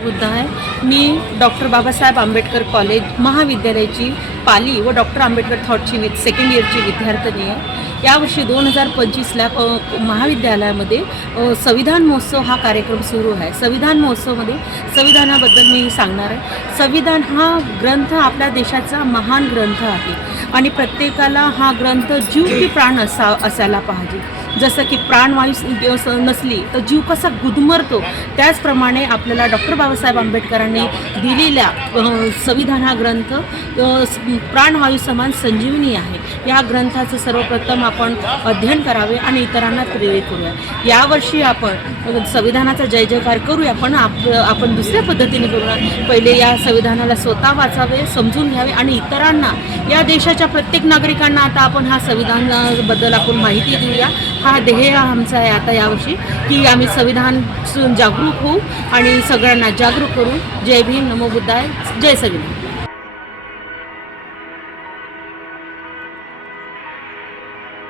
वृद्ध आहे. मी डॉक्टर बाबासाहेब आंबेडकर कॉलेज महाविद्यालयाची पाली व डॉक्टर आंबेडकर थॉटची वि सेकंड इयरची विद्यार्थिनी आहे. यावर्षी दोन हजार पंचवीसला महाविद्यालयामध्ये संविधान महोत्सव हा कार्यक्रम सुरू आहे. संविधान महोत्सवमध्ये संविधानाबद्दल मी सांगणार आहे. संविधान हा ग्रंथ आपल्या देशाचा महान ग्रंथ आहे. आणि प्रत्येकाला हा ग्रंथ जीव की प्राण असा असायला पाहिजे. जसं की प्राणवायू नसली तर जीव कसा गुदमरतो त्याचप्रमाणे आपल्याला डॉक्टर बाबासाहेब आंबेडकरांनी दिलेल्या संविधान हा ग्रंथ प्राणवायू समान संजीवनी आहे. या ग्रंथाचं सर्वप्रथम आपण अध्ययन करावे आणि इतरांना प्रेरित करूया. यावर्षी आपण संविधानाचा जय जयकार करूया पण आप आपण दुसऱ्या पद्धतीने करूया. पहिले या संविधानाला स्वतः वाचावे समजून घ्यावे आणि इतरांना या देशाच्या प्रत्येक नागरिकांना आता आपण हा संविधानाबद्दल आपण माहिती देऊया. हा हा ध्येय आमचा आहे आता यावर्षी की आम्ही संविधान स- जागरूक होऊ आणि सगळ्यांना जागरूक करू. जय भीम नमो बुद्धाय जय संविधान.